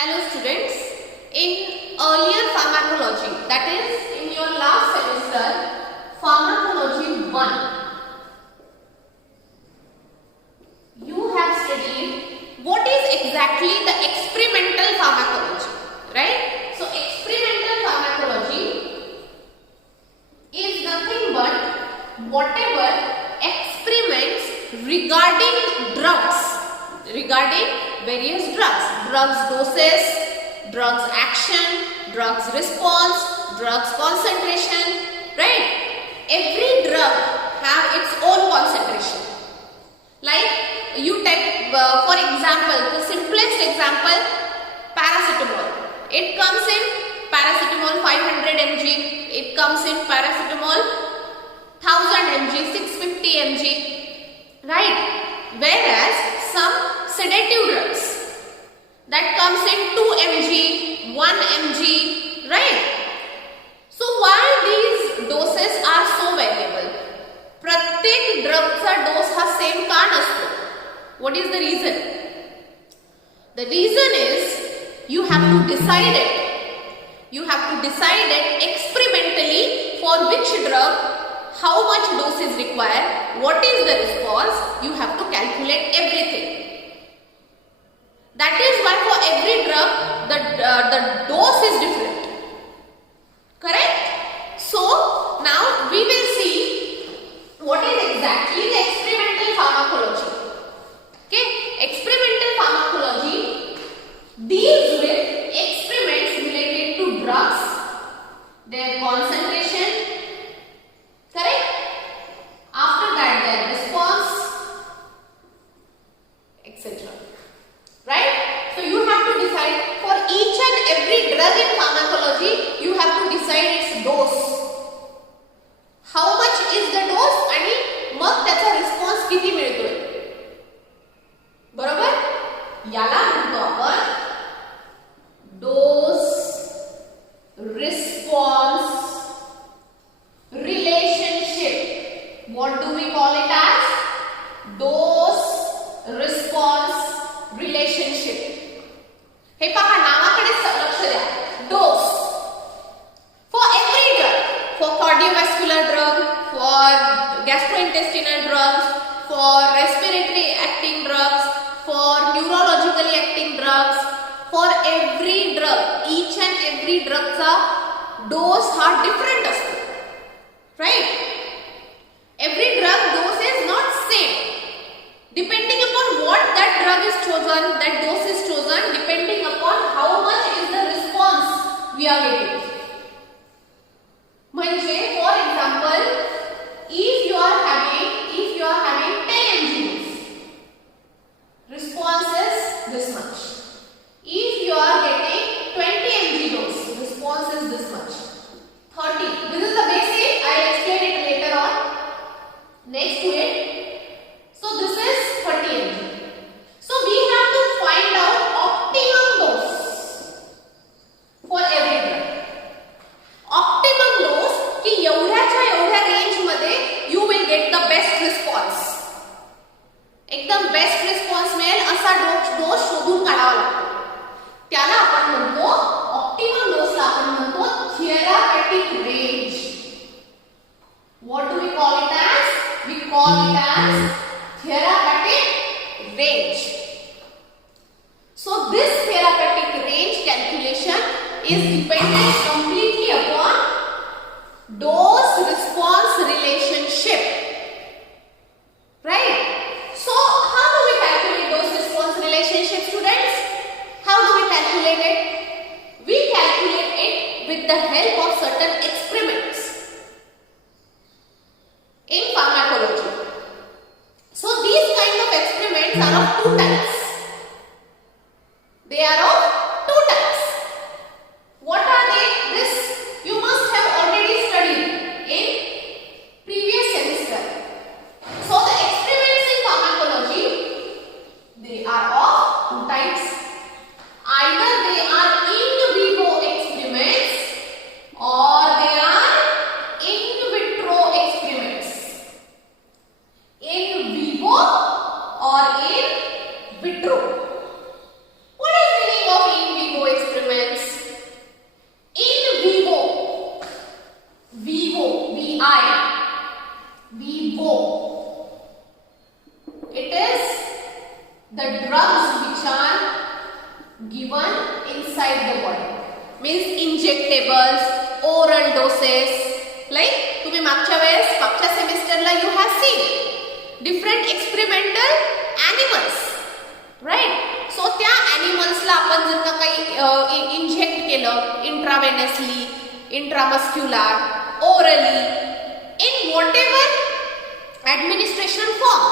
Hello students, in earlier pharmacology, that is in your last semester, pharmacology 1, you have studied what is exactly the experimental pharmacology, right? So experimental pharmacology is nothing but whatever experiments regarding drugs, regarding various drugs doses, drugs action, drugs response, drugs concentration, right? Every drug have its own concentration. Like you take for example, the simplest example, paracetamol. It comes in paracetamol 500 mg, it comes in paracetamol 1000 mg, 650 mg, right? Whereas some sedative drugs that comes in 2 mg, 1 mg, right? So why these doses are so variable? प्रत्येक ड्रगचा डोस हा सेम का नसतो? What is the reason? The reason is you have to decide it. You have to decide it experimentally for which drug, how much dose is required, what is the response. You have to calculate everything. That is why for every drug the dose is different. Correct? So now we will see what is exactly the experimental pharmacology. Okay? Experimental pharmacology deals with experiments related to drugs, their concentration, correct? After that their response, etc. Right? So you have to decide for each and every drug in pharmacology, you have to decide its dose. How much is the dose आणि मग त्याचा रिस्पॉन्स किती मिळतोय, बरोबर? याला म्हणतो आपण dose response relationship. What do we call it as? Dose response relationship. हे पहा, नावाकडे लक्ष द्या. डोस for every drug, for cardiovascular drug, for gastrointestinal drugs, for respiratory acting drugs, for neurologically acting drugs, for every drug, each and every drug चा dose हा different असतो, right? Every drug dose is not same. Depending upon what that drug is chosen, that dose is chosen depending upon how much is the response we are getting. म्हणजे for example, if you are having 10 mg dose, response is this much. If you are getting 20 mg dose, response is this much. 30. This is the basic. I will explain it later on. Next to it. So this is 30 mg. So we have to find out optimum dose for every drug. Optimum dose की एवढ्याच्या एवढ्या रेंज मध्ये you will get the best response. एकदम best response मिळेल असा डोस शोधून काढावा लागतो. त्याला आपण म्हणतो ऑप्टिमम डोसला आपण म्हणतो therapeutic range. What do we call it as? We call it as therapeutic range. So this therapeutic range calculation is dependent completely upon dose response relationship, right? So how do we calculate dose response relationship, students? How do we calculate it? We calculate it with the help of certain experiments in pharmacology. So these kind of experiments are of two types. They are of two types. What are they? This you must have already studied in previous semester. So the experiments in pharmacology, they are of two types. Either they are in vivo experiments or they are in vitro experiments. drugs which are given inside the body, means injectables, oral doses. Like तुम्ही मागच्या सेमिस्टरला you have seen different experimental animals, right? So त्या animalsला आपण जर का काही इंजेक्ट केलं intravenously, intramuscular, orally, in whatever administration form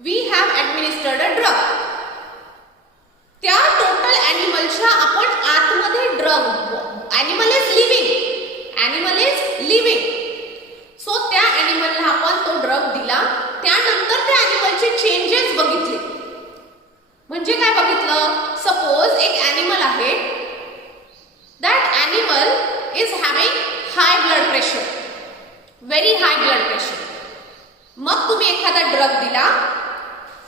we have administered a drug. त्या टोटल ॲनिमलच्या आपण आतमध्ये ड्रग, ॲनिमल इज लिव्हिंग, सो त्या ॲनिमलला आपण तो ड्रग दिला. त्यानंतर त्या ॲनिमलचे चेंजेस बघितले. म्हणजे काय बघितलं? सपोज एक ॲनिमल आहे, that animal is having high blood pressure, very high blood pressure. मग तुम्ही एखादा ड्रग दिला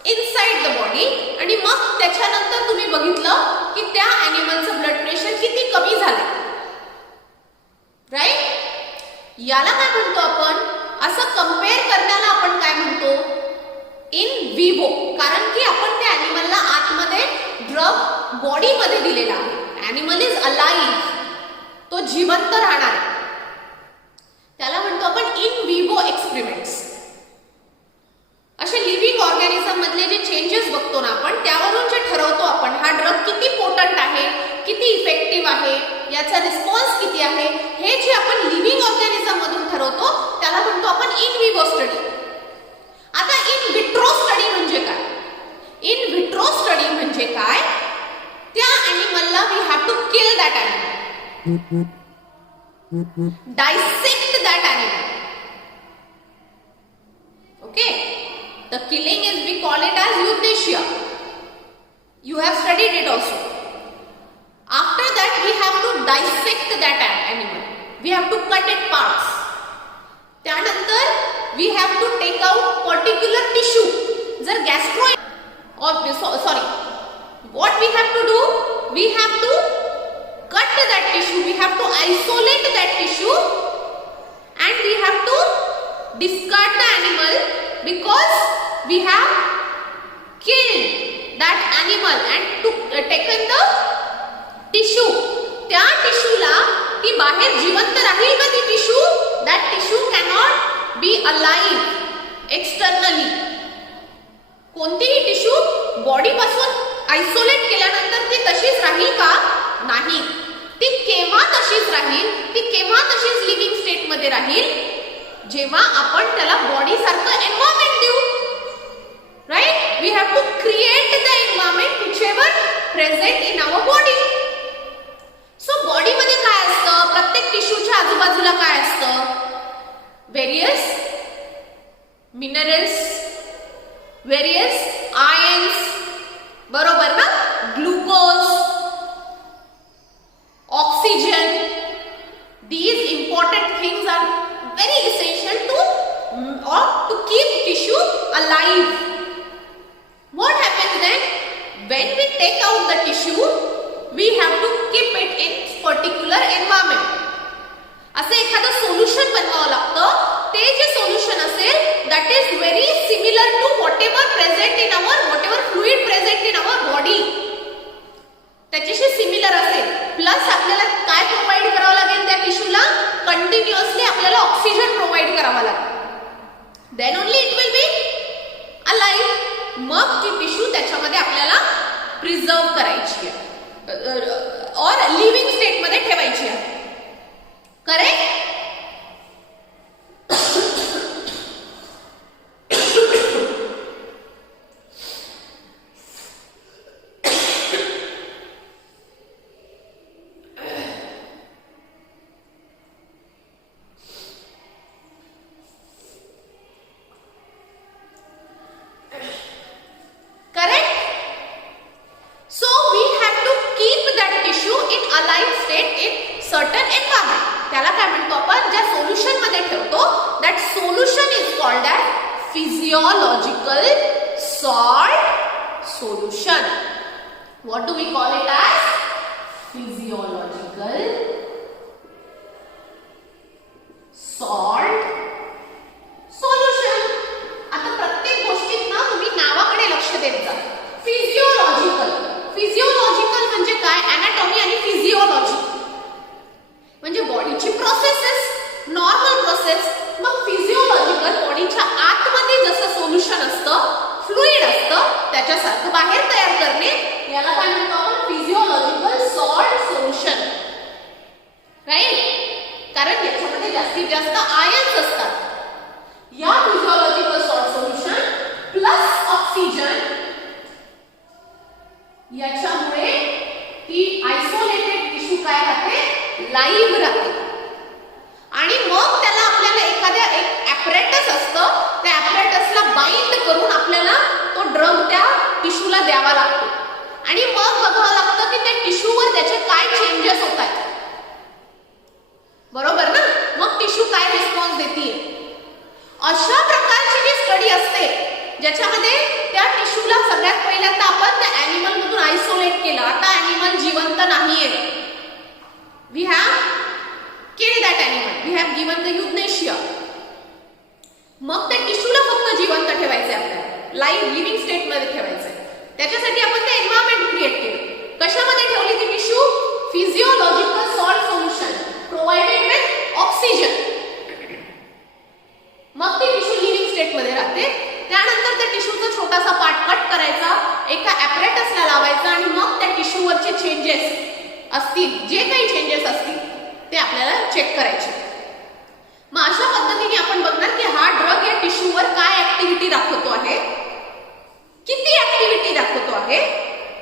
इनसाइड द बॉडी आणि मग त्याच्यानंतर तुम्ही बघितलं की त्या ॲनिमलचं ब्लड प्रेशर किती कमी झाले, राईट? याला काय म्हणतो आपण? असं कंपेअर करण्याला आपण काय म्हणतो? In vivo. कारण की आपण त्या ॲनिमलला आतमध्ये ड्रग बॉडीमध्ये दिलेला आहे. ॲनिमल इज अलाइव्ह, तो जिवंत राहणार आहे. त्याला म्हणतो आपण इन विवो एक्सपेरिमेंट्स. असे लिव्हिंग ऑर्गॅनिझम मधले जे चेंजेस बघतो ना आपण, त्यावरून जे ठरवतो आपण हा ड्रग किती पोटंट आहे, किती इफेक्टिव्ह आहे, याचा रिस्पॉन्स किती आहे, हे जे आपण लिव्हिंग ऑर्गॅनिझम मधून ठरवतो त्याला म्हणतो आपण इन विवो स्टडी. आता इन विट्रो स्टडी म्हणजे काय? इन विट्रो स्टडी म्हणजे काय? त्या ॲनिमलला we have to kill that animal, dissect that animal. Okay, the killing is, we call it as euthanasia. You have studied it also. After that we have to dissect that animal, we have to cut it parts. त्यानंतर we have to take out particular tissue. जर gastro or sorry, what we have to do? We have to cut that tissue, we have to isolate that tissue and we have to discard the animal because we have killed that animal and taken the tissue. त्या टिश्यूला ती बाहेर जिवंत राहील का ती tissue? that tissue cannot be alive externally. कोणतीही tissue body पासून आयसोलेट केल्यानंतर ती तशीच राहील का? नाही. ती केव्हा तशीच राहील? ती केव्हा तशीच लिव्हिंग स्टेट मध्ये राहील? जेव्हा आपण त्याला बॉडी सारखं एन्व्हायरमेंट देऊ, right? We have to create the environment which ever present in our body. So body मध्ये काय असतं? प्रत्येक टिश्यूच्या आजूबाजूला काय असतं? व्हेरियस मिनरल्स, व्हेरियस आयन्स, बरोबर ना? Glucose, oxygen, these important things are very essential to keep tissue alive. What happens then? When we take out the tissue, we have to keep it in particular environment. असे एखादं सोल्युशन बनवावं लागतं. ते जे सोल्युशन असेल that is very similar to whatever fluid present in our body. त्याच्याशी similar असेल. Plus आपल्याला काय प्रोव्हाइड करावं लागेल त्या टिश्यूला? कंटिन्युअसली आपल्याला ऑक्सिजन प्रोव्हाइड करावा लागेल. Then only it will be alive. मग ती टिश्यू त्याच्यामध्ये आपल्याला प्रिझर्व करायची आहे और लिव्हिंग स्टेट मध्ये ठेवायची आहे. करेक्ट? certain environment. त्याला काय म्हणतो आपण? ज्या सोल्युशन मध्ये ठेवतो, that solution is called as physiological salt solution. What do we call it as? Physiological salt solution. आता प्रत्येक गोष्टीत ना तुम्ही नावाकडे येत जा. फिजिओलॉजिकल. फिजिओलॉजिकल म्हणजे काय? अॅनाटॉमी आणि फिजिओलॉजी म्हणजे बॉडीची प्रोसेसेस, नॉर्मल प्रोसेस. मग फिजिओलॉजिकल बॉडीच्या आतमध्ये जसं सोल्युशन असतं, फ्लुइड असतं, त्याच्यासारखं बाहेर तयार करणे, याला काय म्हणतो आपण? Physiological salt solution. राईट? कारण याच्यामध्ये जास्तीत जास्त आयन्स असतात. या physiological salt solution plus oxygen याच्यामुळे ती आयसोलेटेड टिश्यू काय राहते? लाईव्ह राहते. आणि मग त्याला आपल्याला एखाद्या एक ॲपरेटस असतं, त्या ॲपरेटसला बाइंड करून आपल्याला तो ड्रग त्या टिश्यूला द्यावा लागतो. आणि मग बघावं लागतं की त्या टिश्यूवर त्याचे काय चेंजेस होत आहेत. बरोबर ना? मग टिश्यू काय रिस्पॉन्स देते. अशा प्रकारची जी स्टडी असते ज्याच्यामध्ये त्या टिश्यूला सगळ्यात पहिल्यांदा आपण त्या ॲनिमल मधून आयसोलेट केलं. आता ॲनिमल जिवंत नाहीये. We have killed that animal, we have given the euthanasia. मग त्या टिश्यूला फक्त जिवंत ठेवायचंय, आपल्याला लाईव्ह लिव्हिंग स्टेट मध्ये ठेवायचंय. त्याच्यासाठी आपण ते एन्व्हायरमेंट क्रिएट केलं. कशामध्ये ठेवली ती टिश्यू? Physiological salt solution provided with oxygen. मग ती टिश्यू लिव्हिंग स्टेट मध्ये राहते. त्यानंतर त्या टिश्यूचा छोटासा पार्ट कट करायचा, एका ॲपरेटसला लावायचा आणि मग त्या टिश्यूवरचे चेंजेस असतील, जे काही चेंजेस असतील ते आपल्याला चेक करायचे. मग अशा पद्धतीने आपण बघणार की हा ड्रग या टिश्यूवर काय ऍक्टिव्हिटी दाखवतो आहे, किती ऍक्टिव्हिटी दाखवतो आहे,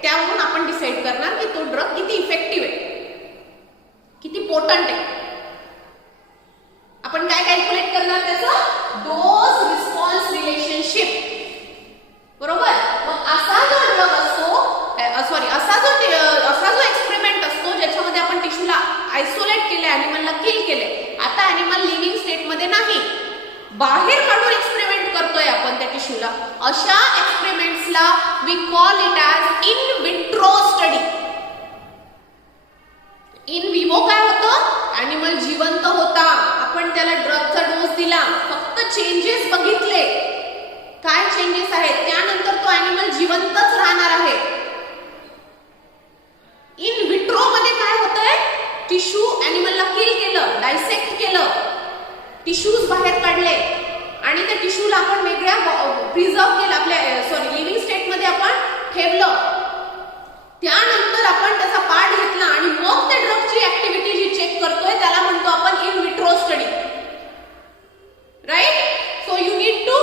त्यावरून आपण डिसाइड करणार की तो ड्रग किती इफेक्टिव्ह आहे, किती पोटंट आहे. आपण काय कॅल्क्युलेट करणार? त्याचं डोस रिस्पॉन्स रिलेशनशिप. बरोबर? मग असा जो ड्रग असतो, असा जो एक्सपेरिमेंट असतो ज्याच्यामध्ये आपण टिश्यूला आयसोलेट केले, ॲनिमलला किल केले, आता ॲनिमल लिव्हिंग स्टेट मध्ये नाही, बाहेर काढून एक्सपेरिमेंट करतोय आपण त्या टिश्यूला, अशा एक्सपेरिमेंट्सला we call it as in vitro study. In vivo काय होतं? ॲनिमल जिवंत होता, आपण त्याला ड्रगचा डोस दिला, फक्त चेंजेस बघितले, काय चेंजेस आहेत, त्यानंतर तो ॲनिमल जिवंतच राहणार आहे. इन विट्रो मध्ये काय होतंय? टिश्यू ॲनिमलला किल केलं, डायसेक्ट केलं, टिश्यूज बाहेर काढले आणि त्या टिश्यूला आपण वेगळ्या प्रिझर्व केलं, आपल्या लिव्हिंग स्टेट मध्ये आपण ठेवलं. त्यानंतर आपण त्याचा पार्ट घेतला आणि मग त्या ड्रगची ऍक्टिव्हिटी जी चेक करतोय त्याला म्हणतो आपण in vitro study. Right? So you need to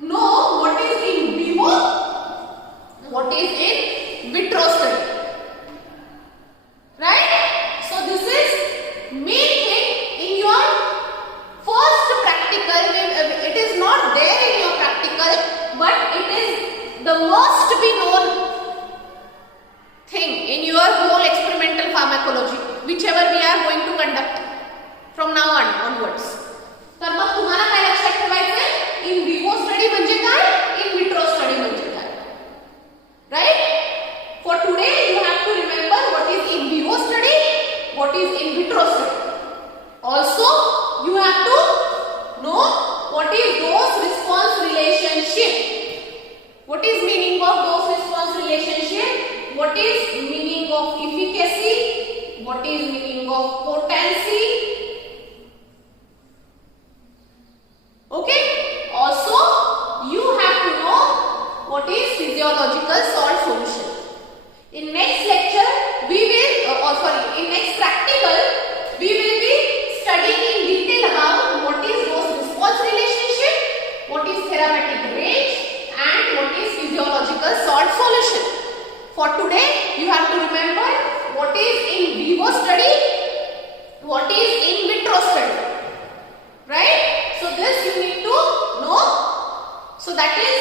know what is in vivo, what is in vitro study. Right? So this is main thing in your first practical. It is not there in your practical, but it is the must be known thing in your whole experimental pharmacology, whichever we are going to conduct from now on onwards. तर मग तुम्हाला काय लक्षात ठेवायचंय? In vivo study म्हणजे काय, इन vitro study म्हणजे काय. Right? For today you have to remember what is in vivo study, what is in vitro study. Also you have to know what is dose response relationship. What is meaning of dose response relationship? What is meaning of efficacy? What is meaning of potency? Okay? Also you have to know what is physiological salt solution. In next lecture, in next practical, we will be studying in detail about what is dose response relationship, what is therapeutic range, and what is physiological salt solution. For today, you have to remember what is in vivo study, what is in vitro study. Right? So this you need to know. So that is